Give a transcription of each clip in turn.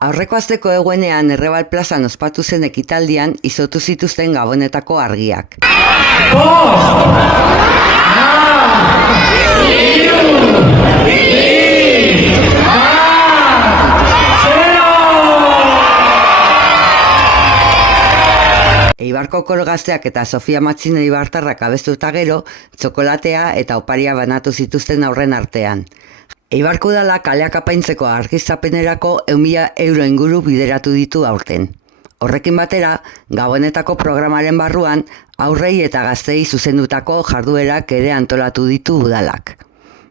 Aurreko asteko egunean Errebal plazan ospatu zen ekitaldian izotu zituzten Gabonetako argiak. Eibarko Kolgazteak eta Sofia Matxine Eibartarrak abestuta gero, txokolatea eta oparia banatu zituzten aurren artean. Eibarko udala kaleak apaintzeko argiztapenerako 1.000 euro inguru bideratu ditu aurten. Horrekin batera, Gabonetako programaren barruan, aurrei eta gaztei zuzendutako jarduerak ere antolatu ditu udalak.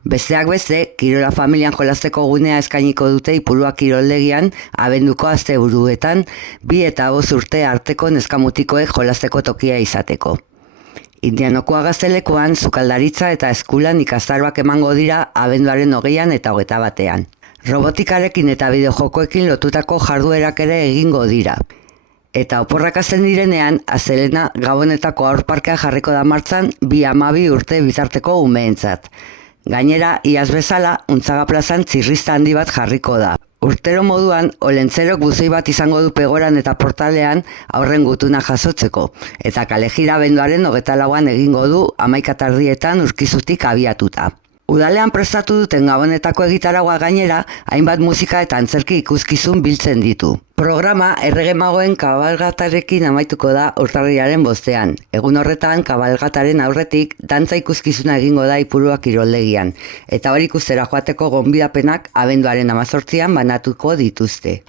Besteak beste, Kirola familian jolasteko gunea eskainiko dute Ipurua kiroldegian abenduko asteburuetan 2 eta 5 urte arteko neskamutikoek jolasteko tokia izateko. Indianokoa gaztelekoan, sukaldaritza eta eskulan ikastaroak emango dira abenduaren 20 eta 21. Robotikarekin eta bideojokoekin lotutako jarduerak ere egingo dira. Eta oporrak hasten direnean, Astelena Gabonetako aurparkea jarriko da martxan 2-12 urte bitarteko umeentzat. Gainera, iaz bezala, Untzaga plazan txirrista handi bat jarriko da. Urtero moduan, Olentzerok buzoi bat izango du pegoran eta portalean aurren gutuna jasotzeko, eta kalejira abenduaren 24an egingo du 11:00 Urkizutik abiatuta. Udalean prestatu duten Gabonetako egitaragua gainera, hainbat musika eta antzerki ikuskizun biltzen ditu. Programa Errege Magoen kabalgatarekin amaituko da urtarrilaren 5ean. Egun horretan, kabalgataren aurretik, dantza ikuskizuna egingo da Ipurua kiroldegian, eta hori ikustera joateko gonbidapenak abenduaren 18an banatuko dituzte.